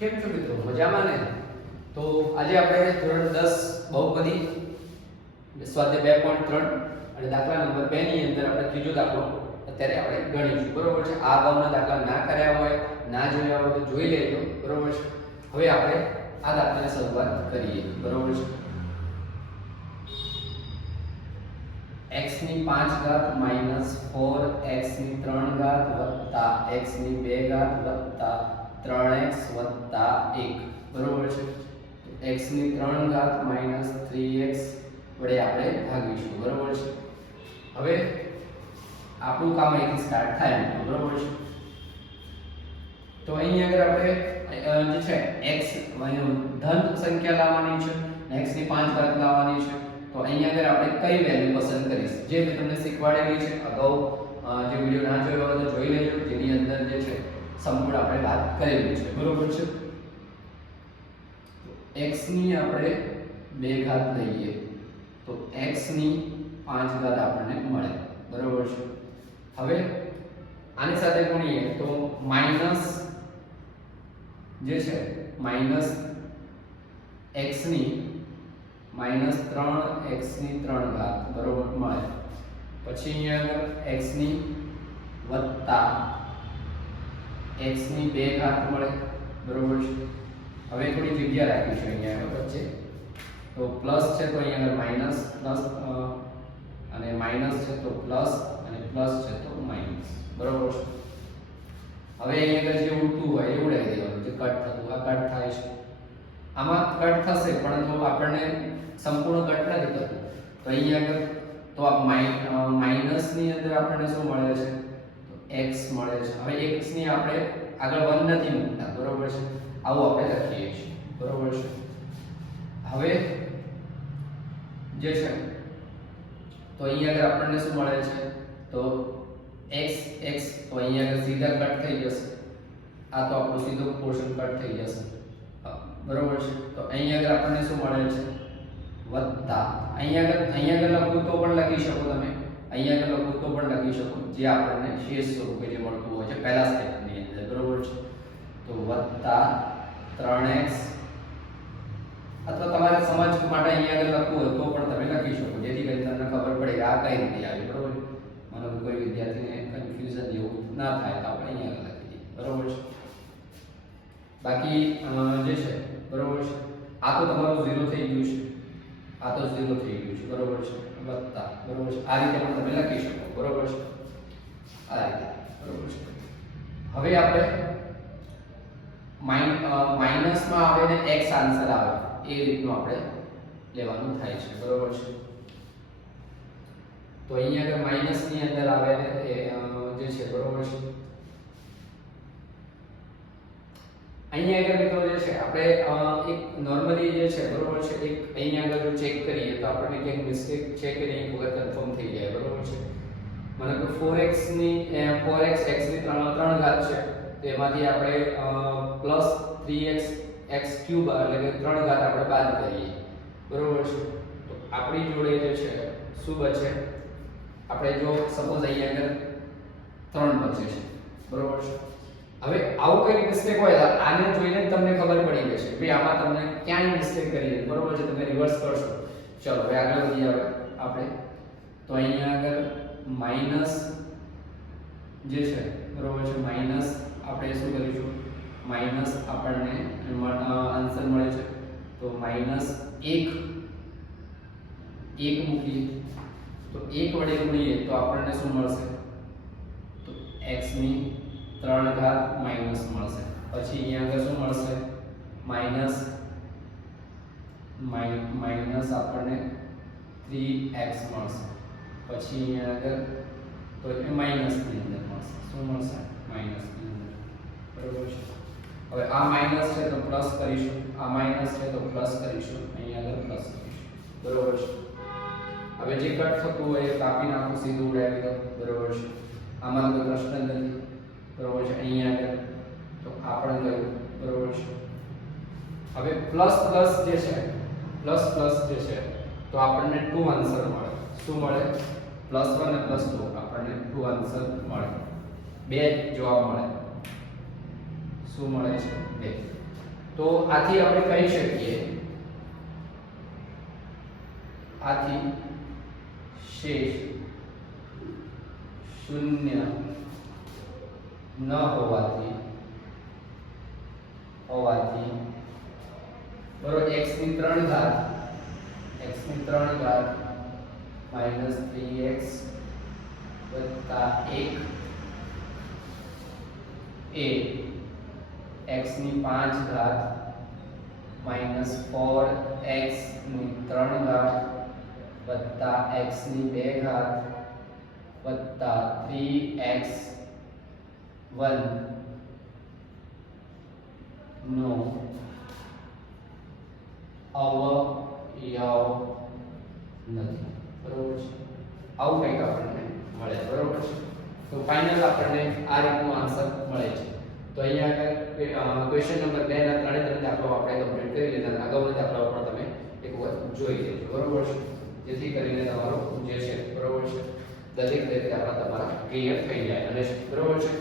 કેમ છો મિત્રો, મજામાં ને? તો આજે આપણે ધોરણ 10 બહુપદી સ્વાધ્યાય 2.3 અને દાખલા નંબર 2 ની અંદર આપણે ત્રીજો દાખલો અત્યારે આપણે ગણીશું, બરોબર છે? આ અગાઉના દાખલા ના કર્યા હોય, ના જોયા હોય તો જોઈ લેજો, બરોબર છે? હવે આપણે આ દાખલાની શરૂઆત કરીએ, બરોબર છે? x ની 5 ઘાત માઈનસ 4x ની 3 ઘાત વત્તા x ની 2 ઘાત વત્તા 3x વત્તા 1, બરોબર છે? તો x ની 3 ઘાત માઈનસ 3x વડે આપણે ભાગીશું, બરોબર છે? હવે આપણું કામ અહીંથી સ્ટાર્ટ થાય, બરોબર છે? તો અહીં આગળ આપણે જે છે x ધન સંખ્યા લાવવાની છે, x ની 5 ઘાત લાવવાની છે. તો અહીં આગળ આપણે કઈ વેલ્યુ પસંદ કરીશું? જે મેં તમને શીખવાડેલી છે અગાઉ, જે વિડિયો ના જોયો હોય તો જોઈ લેજો, જેની અંદર જે છે સંપૂર્ણ આપણે વાત કરેલી છે, બરોબર છે? x ની આપણે 2 ઘાત લઈએ તો x ની 5 ઘાત આપણને મળે, બરોબર છે? હવે આની સાથે ગુણીએ તો માઈનસ જે છે માઈનસ x ની માઈનસ 3x ની 3 ઘાત, બરોબર, મળે. પછી અહીંયા આગળ x ની વત્તા x ની 2 ઘાત મળે, બરોબર છે? હવે થોડી જગ્યા રાખીશું અહીંયા આગળ વચ્ચે, તો પ્લસ છે તો અહીંયા આગળ માઈનસ પ્લસ અને માઈનસ છે તો પ્લસ અને પ્લસ છે તો માઈનસ, બરોબર છે? હવે અહીંયા આગળ જે ઉડતું હોય એ ઉડાવી દેવાનું, જે કટ થતું આ કટ થાય છે, આમાં કટ થશે પરંતુ આપણને સંપૂર્ણ કટ નથી થતું. તો અહીંયા આગળ તો આ માઈનસ ની અંદર આપણને શું મળે છે? તો x મળે છે. હવે x ની આપણે આગળ 1 નથી મૂકતા, બરોબર છે? આવું આપણે લખીએ છીએ, બરોબર છે? હવે જે છે તો અહીંયા આગળ આપણને શું મળે છે? તો x તો અહીંયા આગળ સીધા કટ થઈ જશે, આ તો આપણો સીધો પોર્શન કટ થઈ જશે, બરોબર છે? તો અહીંયા આગળ આપણને શું મળે છે? વત્તા અહીંયા આગળ લખું તો પણ લખી શકો તમે, અહીંયા આગળ લખું તો પણ લખી શકો, જે આપણને શેષ સ્વરૂપે જે મળતું હોય છે પહેલા સ્ટેપની અંદર, બરોબર છે? તો વત્તા 3x, અથવા તમારે સમજ માટે અહીંયા આગળ લખવું હોય તો પણ તમે લખી શકો, જેથી કરીને તમને ખબર પડે કે આ કઈ રીતે આવી, બરોબર? મને કોઈ વિદ્યાર્થીને કન્ફ્યુઝન જેવું ના થાય તો આપણે અહીંયા આગળ લખી દઈએ, બરોબર છે? બાકી જે છે, બરોબર છે, આ તો તમારું 0 થઈ ગયું છે, આ તો 0 થઈ ગયું છે, બરોબર છે? વત્તા, બરોબર છે? આ રીતે પણ તમે લખી શકો, બરોબર છે? આ રીતે, બરોબર છે? હવે આપણે માઈનસ માં આવે ને x આન્સર આવે એ રીતનું આપણે લેવાનું થાય છે, બરોબર છે? તો અહીંયા આગળ માઈનસ ની અંદર આવે ને જે છે, બરોબર છે? અહીંયા આગળ મિત્રો જે છે આપણે એક નોર્મલી જે છે, બરોબર છે, એક અહીંયા આગળ જો ચેક કરીએ તો આપણને ક્યાંક મિસ્ટેક છે કે નહીં એક વખત કન્ફર્મ થઈ જાય, બરોબર છે? મને કે 4x ની 4x x ની 3 ઘાત છે, તો એમાંથી આપણે પ્લસ 3x x ક્યુબ એટલે કે 3 ઘાત આપણે બાદ કરીએ, બરોબર છે? તો આપણી જોડે જે છે શું બચે? આપણે જો સપોઝ અહીંયા આગળ 3 બચે છે, બરોબર છે? હવે આવું કઈ મિસ્ટેક હોય તો આને જોઈને તમને ખબર પડી જશે કે આમાં તમને ક્યાંય મિસ્ટેક કરી છે, બરોબર છે? તમે રિવર્સ કરશો. ચલો હવે આગળ વધીએ આપણે. તો અહીંયા આગળ માઈનસ જે છે, બરોબર છે, માઈનસ આપણે શું કરીશું? માઈનસ આપણને આન્સર મળે છે તો માઈનસ 1 મૂકીએ તો 1 વડે ગુણીએ તો આપણને શું મળશે? તો x ની 3 ઘાત માઈનસ મળશે. પછી અહીંયા આગળ શું મળશે? માઈનસ આપણને 3x મળશે. પછી અહીંયા આગળ તો એ માઈનસ ની અંદર મળશે. શું મળશે? માઈનસ ની અંદર, બરોબર છે? હવે આ માઈનસ છે તો પ્લસ કરીશું, આ માઈનસ છે તો પ્લસ કરીશું, અહીંયા આગળ પ્લસ કરીશું, બરોબર છે? હવે જે કટ થતું હોય એ કાપી નાખો, સીધું ઉડાવી દો, બરોબર છે? આમાં કોઈ પ્રશ્ન નથી, બરોબર છે? અહીંયા આગળ તો આ પણ ગયું, બરોબર છે? હવે પ્લસ પ્લસ જે છે તો આપણને 2 આન્સર મળે. શું મળે? +1 અને +2 આપણને 2 આન્સર મળે, 2 જવાબ મળે. શું મળે છે? 2. તો આથી આપણે કહી શકીએ, આથી શેષ શૂન્ય ન હોવાથી બરોબર x ની 3 ઘાત માઈનસ 3x વત્તા 1 એ x ની 5 ઘાત માઈનસ 4x ની 3 ઘાત વત્તા x ની 2 ઘાત વત્તા 3x1 નો અવયવ નથી, બરોબર છે. આવું કંઈક આપણને મળે, બરોબર છે. તો ફાઇનલ આપણને આ રીતનો આન્સર મળે છે. તો અહીંયા ક્વેશ્ચન નંબર 2 ના ત્રણે ત્રણ દાખલાઓ આપણે કમ્પ્લીટ કરી લીધા. આગળના દાખલાઓ પણ તમે એક વખત જોઈ લેજો, બરોબર છે. જેથી કરીને તમારો જે છે, બરોબર છે, દરેક દાખલા તમારા ક્લિયર થઈ જાય અને બરોબર છે.